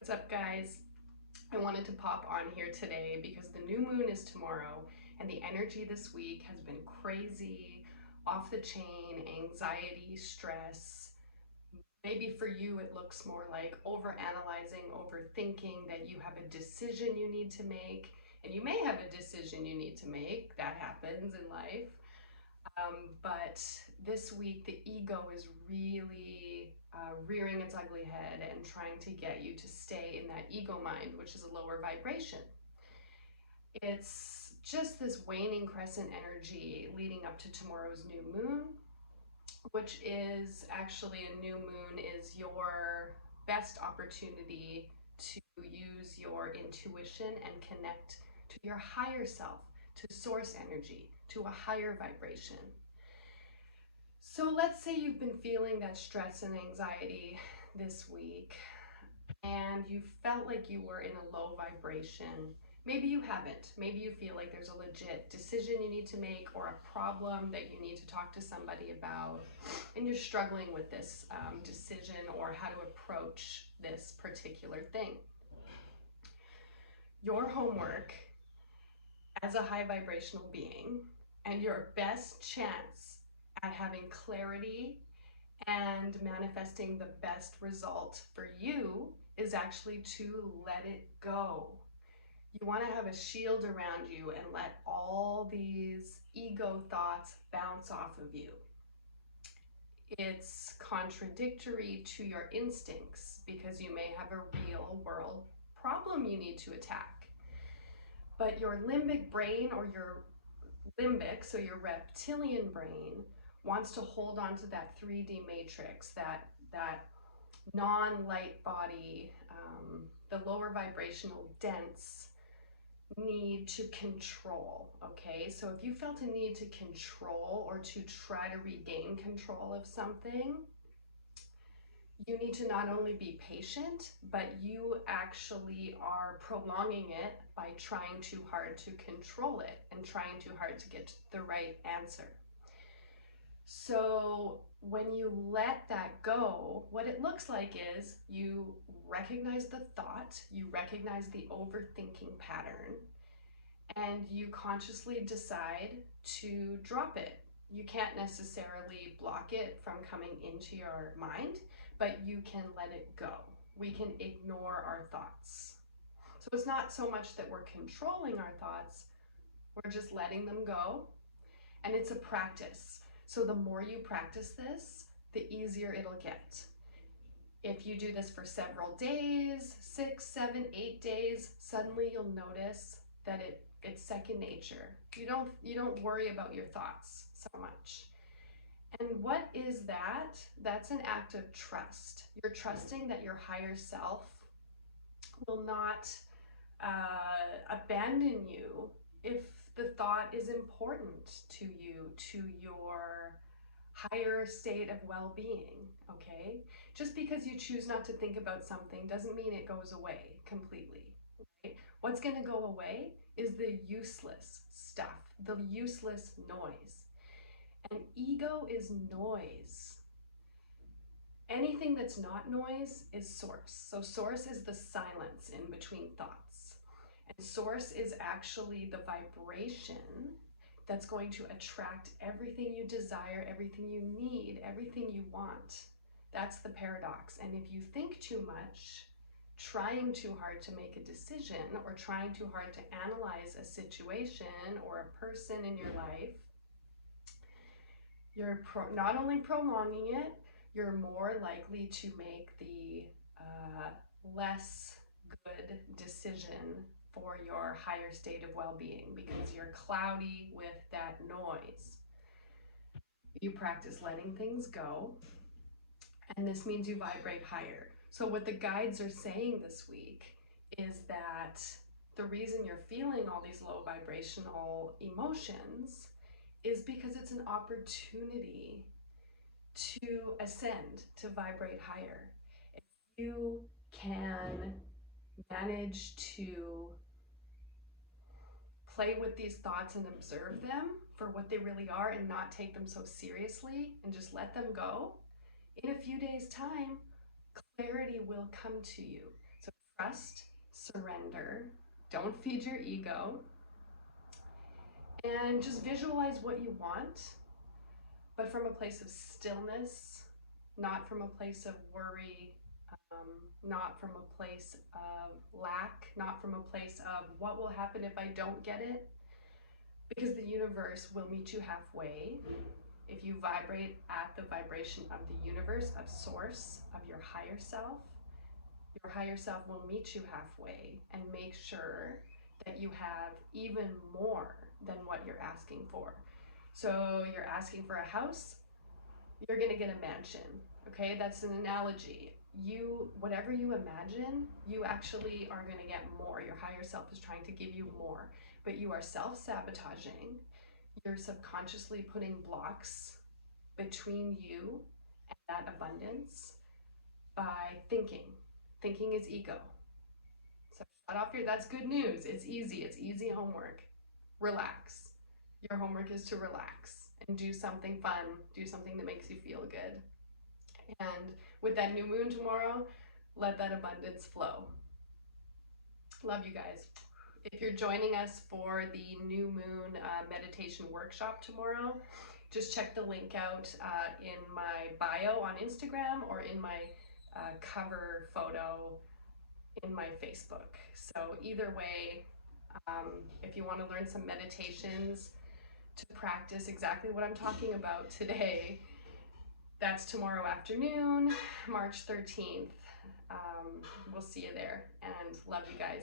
What's up, guys? I wanted to pop on here today because the new moon is tomorrow and the energy this week has been crazy, off the chain, anxiety, stress. Maybe for you, it looks more like overanalyzing, overthinking, that you have a decision you need to make, and you may have a decision you need to make. That happens in life. But this week, the ego is really rearing its ugly head and trying to get you to stay in that ego mind, which is a lower vibration. It's just this waning crescent energy leading up to tomorrow's new moon, which is actually a new moon, is your best opportunity to use your intuition and connect to your higher self, to source energy, to a higher vibration. So let's say you've been feeling that stress and anxiety this week and you felt like you were in a low vibration. Maybe you haven't. Maybe you feel like there's a legit decision you need to make or a problem that you need to talk to somebody about, and you're struggling with this decision or how to approach this particular thing. Your homework as a high vibrational being and your best chance at having clarity and manifesting the best result for you is actually to let it go. You want to have a shield around you and let all these ego thoughts bounce off of you. It's contradictory to your instincts because you may have a real world problem you need to attack. But your limbic brain, or your limbic, so your reptilian brain, wants to hold on to that 3D matrix, that non-light body, the lower vibrational dense need to control. Okay, so if you felt a need to control or to try to regain control of something, you need to not only be patient, but you actually are prolonging it by trying too hard to control it and trying too hard to get the right answer. So when you let that go, what it looks like is you recognize the thought, you recognize the overthinking pattern, and you consciously decide to drop it. You can't necessarily block it from coming into your mind, but you can let it go. We can ignore our thoughts. So it's not so much that we're controlling our thoughts, we're just letting them go. And it's a practice. So the more you practice this, the easier it'll get. If you do this for several days, 6, 7, 8 days, suddenly you'll notice that it's second nature. You don't worry about your thoughts so much. And what is that? That's an act of trust. You're trusting that your higher self will not abandon you if the thought is important to you, to your higher state of well-being. Okay, just because you choose not to think about something doesn't mean it goes away completely, right? What's going to go away is the useless stuff, the useless noise. And ego is noise. Anything that's not noise is source. So source is the silence in between thoughts. And source is actually the vibration that's going to attract everything you desire, everything you need, everything you want. That's the paradox. And if you think too much, trying too hard to make a decision, or trying too hard to analyze a situation or a person in your life, you're not only prolonging it, you're more likely to make the less good decision for your higher state of well-being because you're cloudy with that noise. You practice letting things go, and this means you vibrate higher. So what the guides are saying this week is that the reason you're feeling all these low vibrational emotions is because it's an opportunity to ascend, to vibrate higher. If you can manage to play with these thoughts and observe them for what they really are and not take them so seriously and just let them go, in a few days' time, clarity will come to you. So Trust, surrender, don't feed your ego, and just visualize what you want, but from a place of stillness, not from a place of worry, not from a place of lack, not from a place of what will happen if I don't get it, because the universe will meet you halfway. If you vibrate at the vibration of the universe, of source, of your higher self will meet you halfway and make sure that you have even more than what you're asking for. So you're asking for a house, you're gonna get a mansion. Okay, that's an analogy. Whatever you imagine, you actually are gonna get more. Your higher self is trying to give you more, but you are self-sabotaging. You're subconsciously putting blocks between you and that abundance by thinking. Thinking is ego. So shut off that's good news. It's easy homework. Relax. Your homework is to relax and do something fun, do something that makes you feel good. And with that new moon tomorrow, let that abundance flow. Love you guys. If you're joining us for the new moon meditation workshop tomorrow, just check the link out in my bio on Instagram or in my cover photo in my Facebook. So either way, if you want to learn some meditations to practice exactly what I'm talking about today, that's tomorrow afternoon, March 13th. We'll see you there, and love you guys.